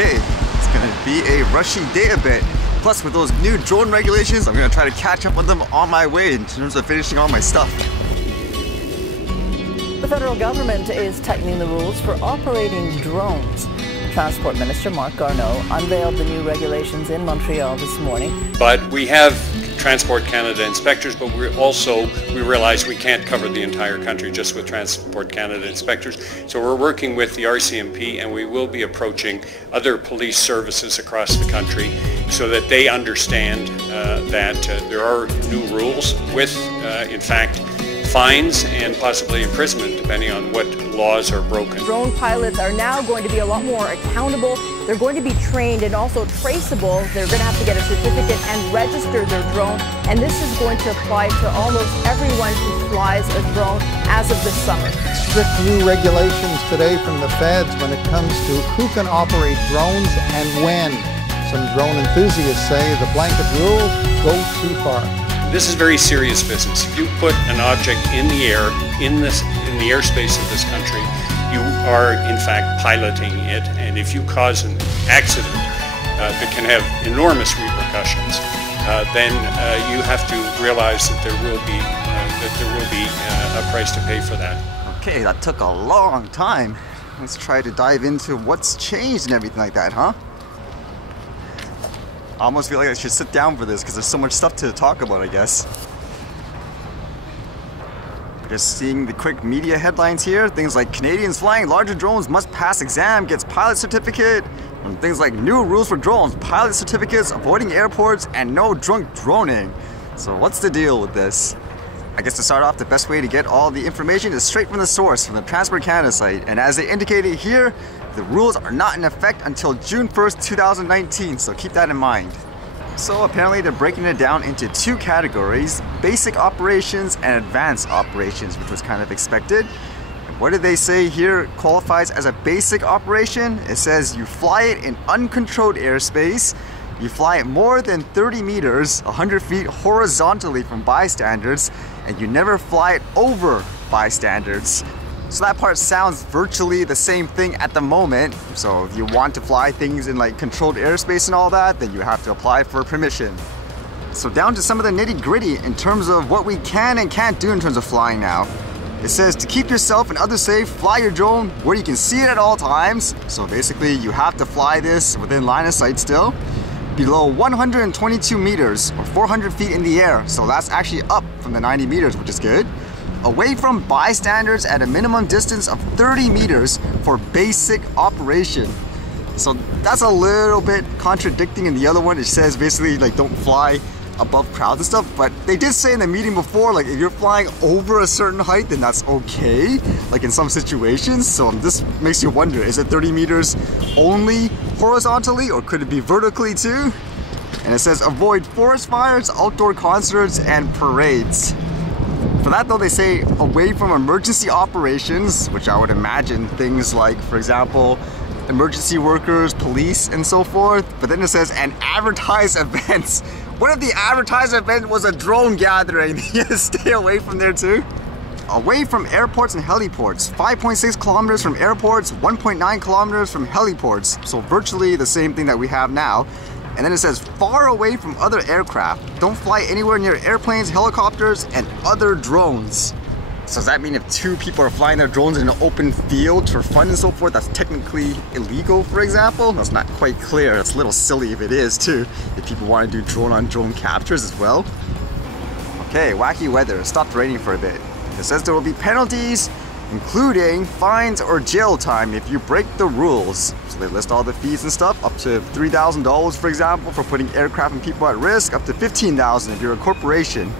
Okay, it's gonna be a rushy day a bit. Plus, with those new drone regulations, I'm gonna try to catch up with them on my way in terms of finishing all my stuff. The federal government is tightening the rules for operating drones. Transport Minister Marc Garneau unveiled the new regulations in Montreal this morning. But we have Transport Canada inspectors, but we realize we can't cover the entire country just with Transport Canada inspectors. So we're working with the RCMP, and we will be approaching other police services across the country so that they understand that there are new rules with, in fact, fines and possibly imprisonment depending on what laws are broken. Drone pilots are now going to be a lot more accountable. They're going to be trained and also traceable. They're going to have to get a certificate and register their drone. And this is going to apply to almost everyone who flies a drone as of this summer. Strict new regulations today from the feds when it comes to who can operate drones and when. Some drone enthusiasts say the blanket rule goes too far. This is very serious business. If you put an object in the air, in the airspace of this country, you are in fact piloting it, and if you cause an accident that can have enormous repercussions, then you have to realize that there will be a price to pay for that. Okay, that took a long time. Let's try to dive into what's changed and everything like that, huh? I almost feel like I should sit down for this because there's so much stuff to talk about, I guess. Just seeing the quick media headlines here. Things like Canadians flying larger drones must pass exam, gets pilot certificate. And things like new rules for drones, pilot certificates, avoiding airports, and no drunk droning. So what's the deal with this? I guess to start off, the best way to get all the information is straight from the source, from the Transport Canada site. And as they indicated here, the rules are not in effect until June 1st, 2019, so keep that in mind. So apparently they're breaking it down into two categories, basic operations and advanced operations, which was kind of expected. What did they say here qualifies as a basic operation? It says you fly it in uncontrolled airspace, you fly it more than 30 meters, 100 feet horizontally from bystanders, and you never fly it over bystanders. So that part sounds virtually the same thing at the moment. So if you want to fly things in like controlled airspace and all that, then you have to apply for permission. So down to some of the nitty-gritty in terms of what we can and can't do in terms of flying now. It says to keep yourself and others safe, fly your drone where you can see it at all times. So basically you have to fly this within line of sight still. Below 122 meters or 400 feet in the air. So that's actually up from the 90 meters, which is good. Away from bystanders at a minimum distance of 30 meters for basic operation. So that's a little bit contradicting in the other one. It says basically like don't fly above crowds and stuff, but they did say in the meeting before, like if you're flying over a certain height, then that's okay, like in some situations. So this makes you wonder, is it 30 meters only horizontally or could it be vertically too? And it says avoid forest fires, outdoor concerts, and parades. For that though, they say away from emergency operations, which I would imagine things like, for example, emergency workers, police, and so forth. But then it says, and advertised events. What if the advertised event was a drone gathering? You have to stay away from there too. Away from airports and heliports. 5.6 kilometers from airports, 1.9 kilometers from heliports. So virtually the same thing that we have now. And then it says far away from other aircraft. Don't fly anywhere near airplanes, helicopters, and other drones. So does that mean if two people are flying their drones in an open field for fun and so forth, that's technically illegal, for example? That's not quite clear. It's a little silly if it is too, if people want to do drone-on-drone captures as well. Okay, wacky weather. It stopped raining for a bit. It says there will be penalties, including fines or jail time if you break the rules. So they list all the fees and stuff, up to $3,000 for example for putting aircraft and people at risk, up to $15,000 if you're a corporation.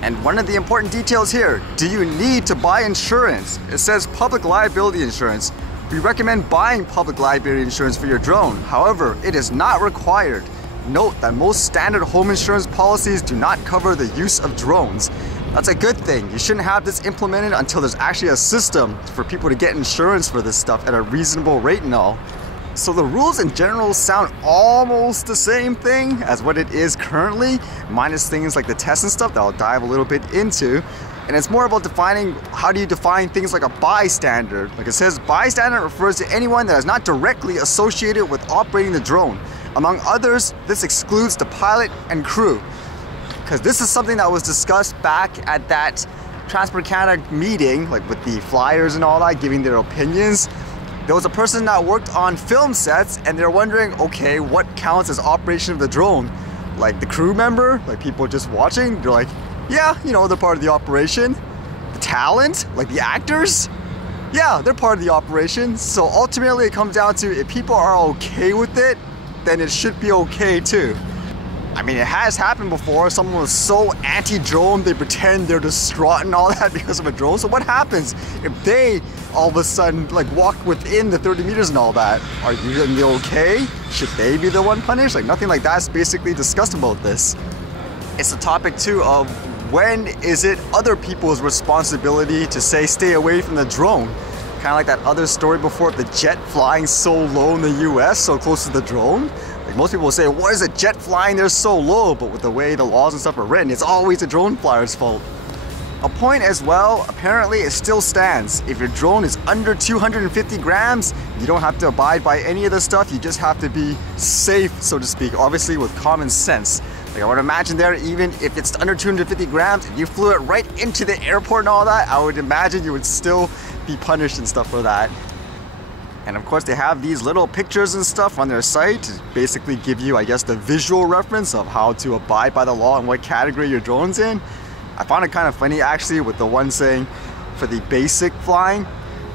And one of the important details here, do you need to buy insurance? It says public liability insurance. We recommend buying public liability insurance for your drone. However, it is not required. Note that most standard home insurance policies do not cover the use of drones. That's a good thing. You shouldn't have this implemented until there's actually a system for people to get insurance for this stuff at a reasonable rate and all. So the rules in general sound almost the same thing as what it is currently, minus things like the tests and stuff that I'll dive a little bit into. And it's more about defining, how do you define things like a bystander? Like it says, bystander refers to anyone that is not directly associated with operating the drone. Among others, this excludes the pilot and crew. Because this is something that was discussed back at that Transport Canada meeting, like with the flyers and all that, giving their opinions. There was a person that worked on film sets and they're wondering, okay, what counts as operation of the drone? Like the crew member, like people just watching, they're like, yeah, you know, they're part of the operation. The talent, like the actors, yeah, they're part of the operation. So ultimately it comes down to, if people are okay with it, then it should be okay too. I mean, it has happened before. Someone was so anti-drone, they pretend they're distraught and all that because of a drone. So what happens if they all of a sudden like walk within the 30 meters and all that? Are you gonna be okay? Should they be the one punished? Like nothing like that's basically discussed about this. It's a topic too of when is it other people's responsibility to say stay away from the drone? Kind of like that other story before, the jet flying so low in the US, so close to the drone. Like most people will say, what is a jet flying there so low? But with the way the laws and stuff are written, it's always the drone flyer's fault. A point as well, apparently it still stands. If your drone is under 250 grams, you don't have to abide by any of the stuff, you just have to be safe, so to speak, obviously with common sense. Like I would imagine there, even if it's under 250 grams and you flew it right into the airport and all that, I would imagine you would still be punished and stuff for that. And of course they have these little pictures and stuff on their site to basically give you, I guess, the visual reference of how to abide by the law and what category your drone's in. I found it kind of funny actually with the one saying for the basic flying,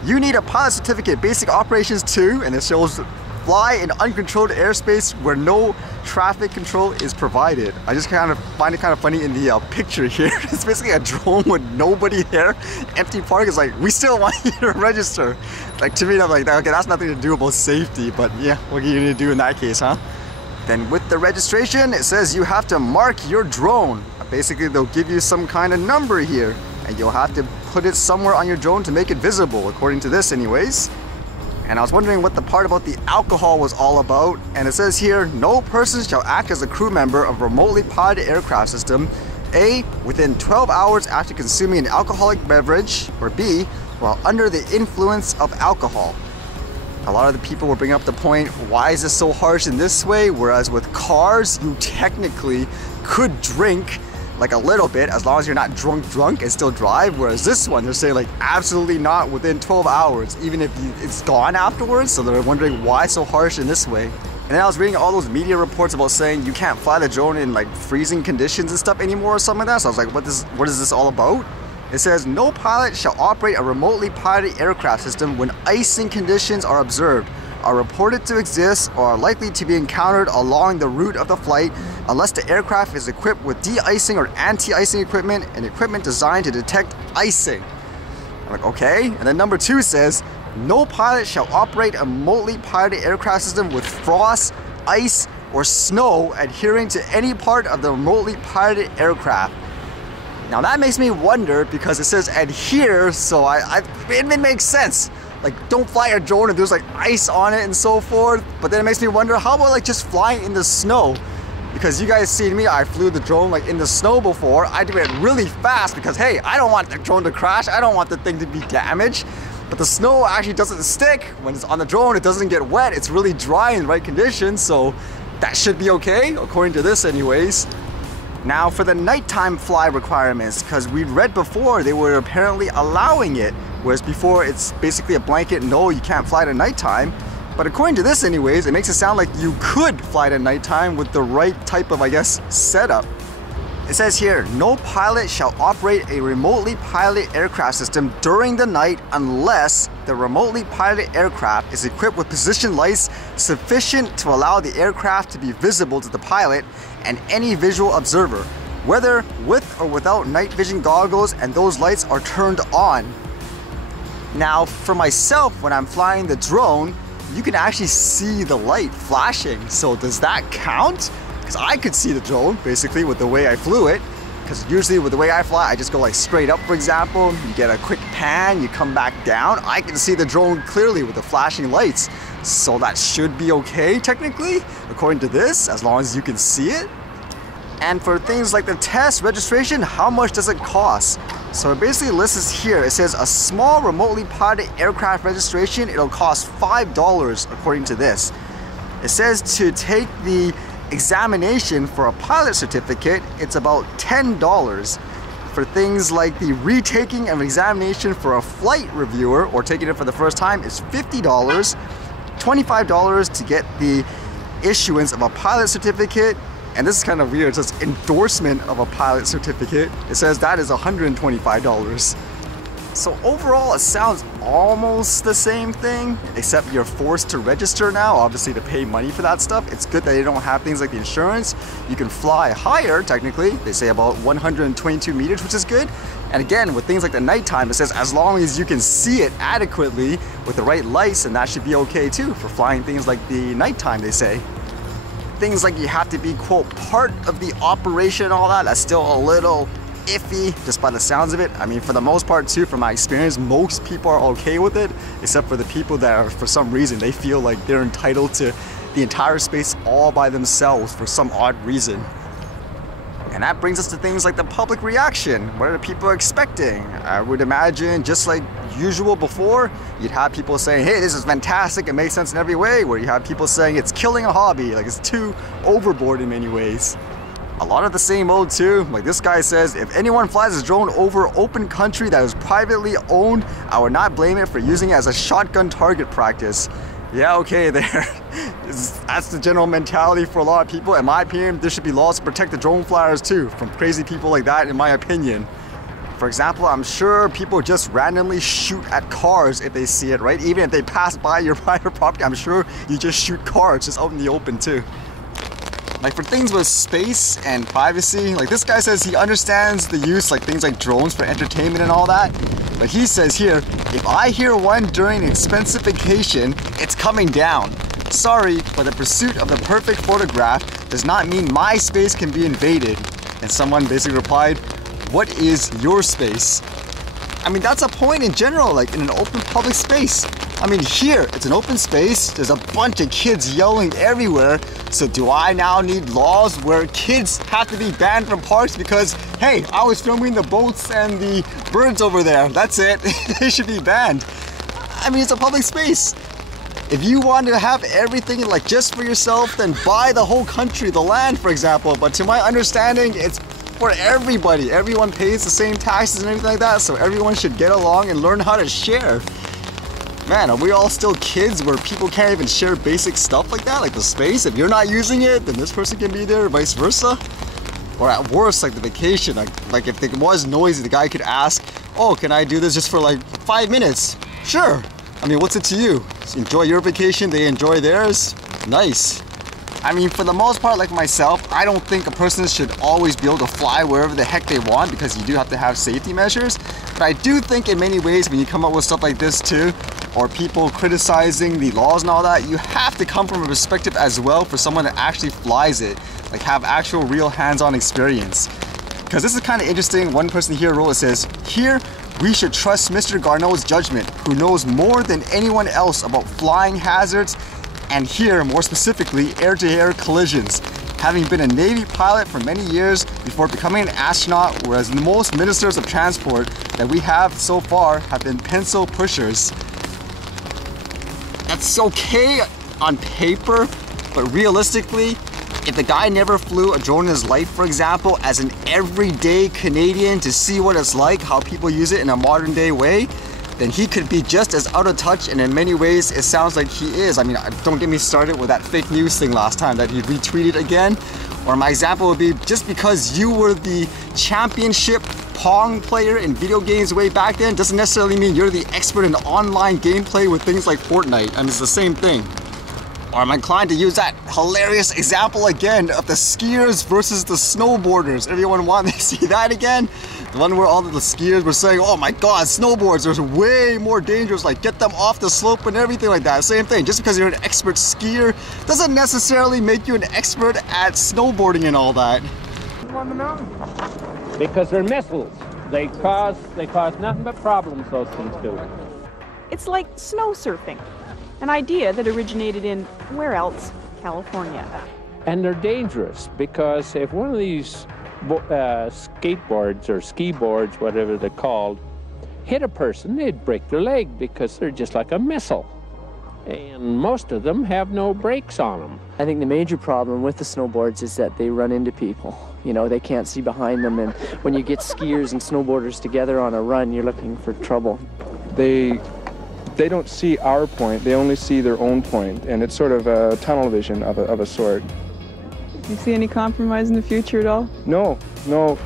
you need a pilot certificate, basic operations 2, and it shows fly in uncontrolled airspace where no traffic control is provided. I just kind of find it kind of funny in the picture here. It's basically a drone with nobody there, empty park. It's like, we still want you to register. Like to me, I'm like, okay, that's nothing to do about safety, but yeah, what are you gonna do in that case, huh? Then with the registration, it says you have to mark your drone. Basically, they'll give you some kind of number here, and you'll have to put it somewhere on your drone to make it visible, according to this anyways. And I was wondering what the part about the alcohol was all about, and it says here, no person shall act as a crew member of a remotely piloted aircraft system, A, within 12 hours after consuming an alcoholic beverage, or B, while under the influence of alcohol. A lot of the people will bring up the point, why is this so harsh in this way, whereas with cars, you technically could drink like a little bit as long as you're not drunk and still drive, whereas this one they're saying like absolutely not within 12 hours even if it's gone afterwards. So they're wondering why so harsh in this way. And then I was reading all those media reports about saying you can't fly the drone in like freezing conditions and stuff anymore or something like that. So I was like, what is this all about? It says no pilot shall operate a remotely piloted aircraft system when icing conditions are observed, are reported to exist, or are likely to be encountered along the route of the flight unless the aircraft is equipped with de-icing or anti-icing equipment and equipment designed to detect icing. I'm like, okay. And then number 2 says, no pilot shall operate a remotely piloted aircraft system with frost, ice, or snow adhering to any part of the remotely piloted aircraft. Now that makes me wonder because it says adhere, so it makes sense. Like, don't fly a drone if there's like ice on it and so forth. But then it makes me wonder, how about like just flying in the snow? Because you guys seen me, I flew the drone like in the snow before. I do it really fast because hey, I don't want the drone to crash. I don't want the thing to be damaged. But the snow actually doesn't stick. When it's on the drone, it doesn't get wet. It's really dry in the right conditions. So that should be okay, according to this anyways. Now for the nighttime fly requirements, because we read before they were apparently allowing it. Whereas before it's basically a blanket, no, you can't fly at nighttime. But according to this anyways, it makes it sound like you could fly at nighttime with the right type of, I guess, setup. It says here, no pilot shall operate a remotely piloted aircraft system during the night unless the remotely piloted aircraft is equipped with position lights sufficient to allow the aircraft to be visible to the pilot and any visual observer, whether with or without night vision goggles, and those lights are turned on. Now, for myself, when I'm flying the drone, you can actually see the light flashing. So does that count? Because I could see the drone, basically, with the way I flew it. Because usually with the way I fly, I just go like straight up, for example. You get a quick pan, you come back down. I can see the drone clearly with the flashing lights. So that should be okay, technically, according to this, as long as you can see it. And for things like the test registration, how much does it cost? So it basically lists here, it says a small remotely piloted aircraft registration, it'll cost $5 according to this. It says to take the examination for a pilot certificate, it's about $10. For things like the retaking of an examination for a flight reviewer or taking it for the first time is $50. $25 to get the issuance of a pilot certificate. And this is kind of weird, it says endorsement of a pilot certificate. It says that is $125. So overall, it sounds almost the same thing, except you're forced to register now, obviously to pay money for that stuff. It's good that they don't have things like the insurance. You can fly higher, technically. They say about 122 meters, which is good. And again, with things like the nighttime, it says as long as you can see it adequately with the right lights, and that should be okay too for flying things like the nighttime, they say. Things like you have to be, quote, part of the operation and all that, that's still a little iffy just by the sounds of it. I mean, for the most part too, from my experience, most people are okay with it, except for the people that are, for some reason, they feel like they're entitled to the entire space all by themselves for some odd reason. And that brings us to things like the public reaction. What are people expecting? I would imagine, just like usual before, you'd have people saying, hey, this is fantastic, it makes sense in every way, where you have people saying it's killing a hobby, like it's too overboard in many ways. A lot of the same old too, like this guy says, if anyone flies a drone over open country that is privately owned, I would not blame it for using it as a shotgun target practice. Yeah, okay, that's the general mentality for a lot of people. In my opinion, there should be laws to protect the drone flyers too, from crazy people like that, in my opinion. For example, I'm sure people just randomly shoot at cars if they see it, right? Even if they pass by your private property, I'm sure you just shoot cars just out in the open too. Like for things with space and privacy, like this guy says he understands the use, like things like drones for entertainment and all that. But he says here, if I hear one during an expensive vacation, it's coming down. Sorry, but the pursuit of the perfect photograph does not mean my space can be invaded. And someone basically replied, what is your space? I mean, that's a point in general, like in an open public space. I mean, here, it's an open space, there's a bunch of kids yelling everywhere, so do I now need laws where kids have to be banned from parks because, hey, I was filming the boats and the birds over there, that's it, they should be banned. I mean, it's a public space. If you want to have everything like just for yourself, then buy the whole country, the land, for example, but to my understanding, it's for everybody. Everyone pays the same taxes and everything like that, so everyone should get along and learn how to share. Man, are we all still kids where people can't even share basic stuff like that, like the space? If you're not using it, then this person can be there, vice versa. Or at worst, like the vacation, like if it was noisy, the guy could ask, oh, can I do this just for like 5 minutes? Sure. I mean, what's it to you? So enjoy your vacation, they enjoy theirs. Nice. I mean, for the most part, like myself, I don't think a person should always be able to fly wherever the heck they want because you do have to have safety measures. But I do think in many ways when you come up with stuff like this too, or people criticizing the laws and all that, you have to come from a perspective as well for someone that actually flies it, like have actual real hands-on experience. Because this is kind of interesting. One person here wrote, it says, here we should trust Mr. Garneau's judgment, who knows more than anyone else about flying hazards, and here, more specifically, air-to-air collisions. Having been a Navy pilot for many years before becoming an astronaut, whereas most ministers of transport that we have so far have been pencil pushers. That's okay on paper, but realistically, if the guy never flew a drone in his life, for example, as an everyday Canadian to see what it's like, how people use it in a modern day way, then he could be just as out of touch, and in many ways it sounds like he is. I mean, don't get me started with that fake news thing last time that he retweeted again. Or my example would be, just because you were the championship Pong player in video games way back then doesn't necessarily mean you're the expert in online gameplay with things like Fortnite. I mean, it's the same thing. Or I'm inclined to use that hilarious example again of the skiers versus the snowboarders. Everyone want to see that again? The one where all of the skiers were saying, oh my god, snowboards are way more dangerous, like get them off the slope and everything like that. Same thing, just because you're an expert skier doesn't necessarily make you an expert at snowboarding and all that. You want to know? Because they're missiles. They cause nothing but problems, those things do. It's like snow surfing, an idea that originated in, where else? California. And they're dangerous because if one of these skateboards or ski boards, whatever they're called, hit a person, they'd break their leg because they're just like a missile. And most of them have no brakes on them. I think the major problem with the snowboards is that they run into people. You know, they can't see behind them, and when you get skiers and snowboarders together on a run, you're looking for trouble. They don't see our point, they only see their own point, and it's sort of a tunnel vision of a sort. Do you see any compromise in the future at all? No.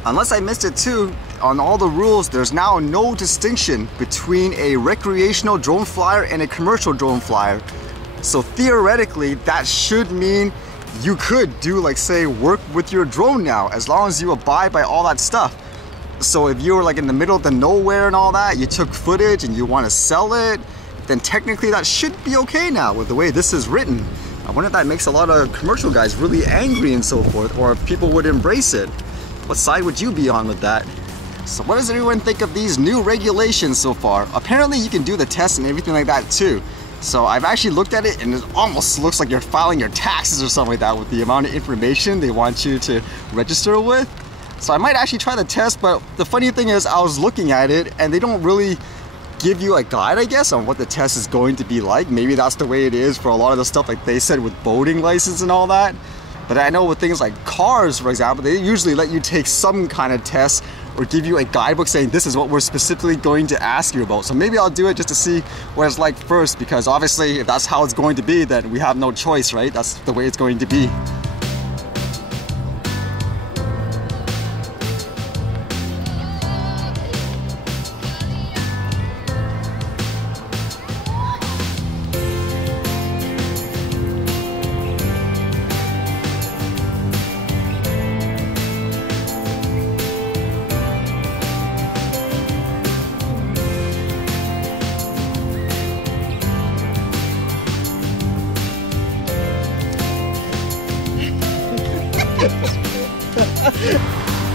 Unless I missed it too, on all the rules, there's now no distinction between a recreational drone flyer and a commercial drone flyer. So theoretically, that should mean you could do, like, say, work with your drone now, as long as you abide by all that stuff. So if you were like in the middle of the nowhere and all that, you took footage and you want to sell it, then technically that should be okay now with the way this is written. I wonder if that makes a lot of commercial guys really angry and so forth, or if people would embrace it. What side would you be on with that? So what does everyone think of these new regulations so far? Apparently you can do the tests and everything like that too. So I've actually looked at it and it almost looks like you're filing your taxes or something like that with the amount of information they want you to register with. So I might actually try the test, but the funny thing is I was looking at it and they don't really give you a guide, I guess, on what the test is going to be like. Maybe that's the way it is for a lot of the stuff like they said with boating license and all that. But I know with things like cars, for example, they usually let you take some kind of test or give you a guidebook saying this is what we're specifically going to ask you about. So maybe I'll do it just to see what it's like first, because obviously if that's how it's going to be, then we have no choice, right? That's the way it's going to be.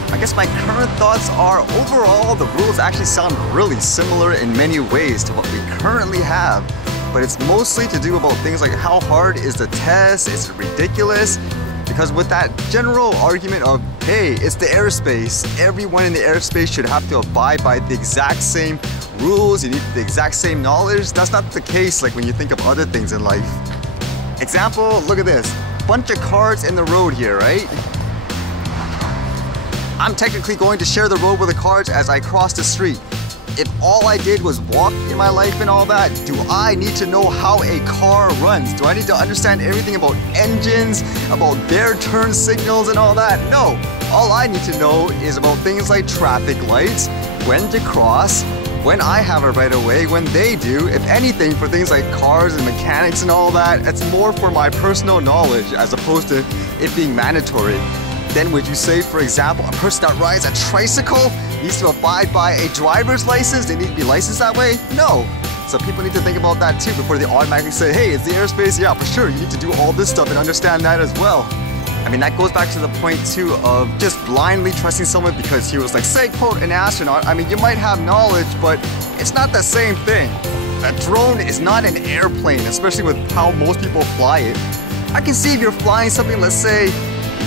I guess my current thoughts are, overall, the rules actually sound really similar in many ways to what we currently have. But it's mostly to do about things like how hard is the test, is it ridiculous? Because with that general argument of, hey, it's the airspace, everyone in the airspace should have to abide by the exact same rules, you need the exact same knowledge, that's not the case like when you think of other things in life. Example, look at this. Bunch of cars in the road here, right? I'm technically going to share the road with the cars as I cross the street. If all I did was walk in my life and all that, do I need to know how a car runs? Do I need to understand everything about engines, about their turn signals and all that? No. All I need to know is about things like traffic lights, when to cross, when I have a right of way, when they do. If anything, for things like cars and mechanics and all that, it's more for my personal knowledge as opposed to it being mandatory. Then would you say, for example, a person that rides a tricycle needs to abide by a driver's license? They need to be licensed that way? No. So people need to think about that too before they automatically say, hey, it's the airspace. Yeah, for sure, you need to do all this stuff and understand that as well. I mean, that goes back to the point too of just blindly trusting someone because he was like, say, quote, an astronaut. I mean, you might have knowledge, but it's not the same thing. A drone is not an airplane, especially with how most people fly it. I can see if you're flying something, let's say,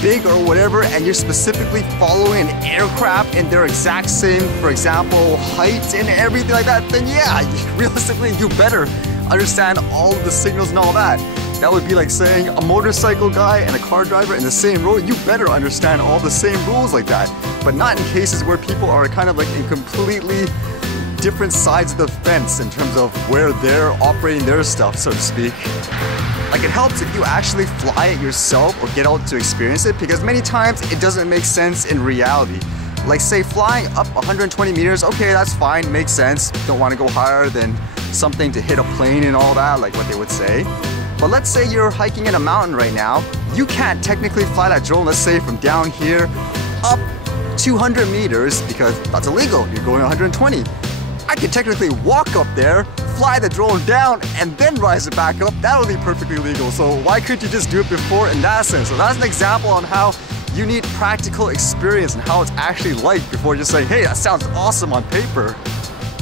big or whatever, and you're specifically following an aircraft in their exact same, for example, height and everything like that, then yeah, realistically, you better understand all of the signals and all that. That would be like saying a motorcycle guy and a car driver in the same road, you better understand all the same rules like that. But not in cases where people are kind of like in completely different sides of the fence in terms of where they're operating their stuff, so to speak. Like, it helps if you actually fly it yourself or get out to experience it, because many times it doesn't make sense in reality. Like, say, flying up 120 meters, okay, that's fine, makes sense. Don't want to go higher than something to hit a plane and all that, like what they would say. But let's say you're hiking in a mountain right now. You can't technically fly that drone, let's say, from down here up 200 meters, because that's illegal. You're going 120. I could technically walk up there, fly the drone down, and then rise it back up. That would be perfectly legal. So why couldn't you just do it before in that sense? So that's an example on how you need practical experience and how it's actually like before just saying, hey, that sounds awesome on paper.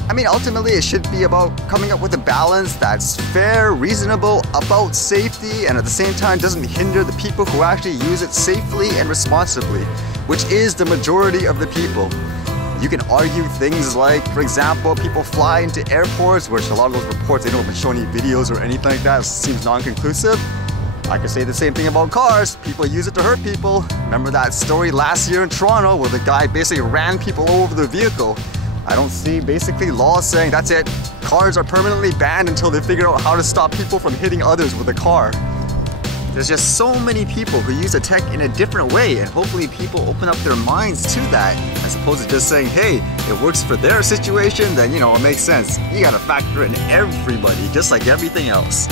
I mean, ultimately, it should be about coming up with a balance that's fair, reasonable, about safety, and at the same time doesn't hinder the people who actually use it safely and responsibly. which is the majority of the people. You can argue things like, for example, people fly into airports, which a lot of those reports, they don't even show any videos or anything like that. It seems non-conclusive. I could say the same thing about cars. People use it to hurt people. Remember that story last year in Toronto where the guy basically ran people over the vehicle? I don't see basically laws saying that's it. Cars are permanently banned until they figure out how to stop people from hitting others with a car. There's just so many people who use the tech in a different way, and hopefully people open up their minds to that as opposed to just saying, hey, it works for their situation, then you know, it makes sense. You gotta factor in everybody, just like everything else.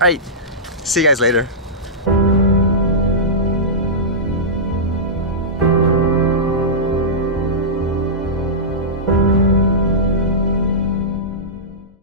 Alright, see you guys later.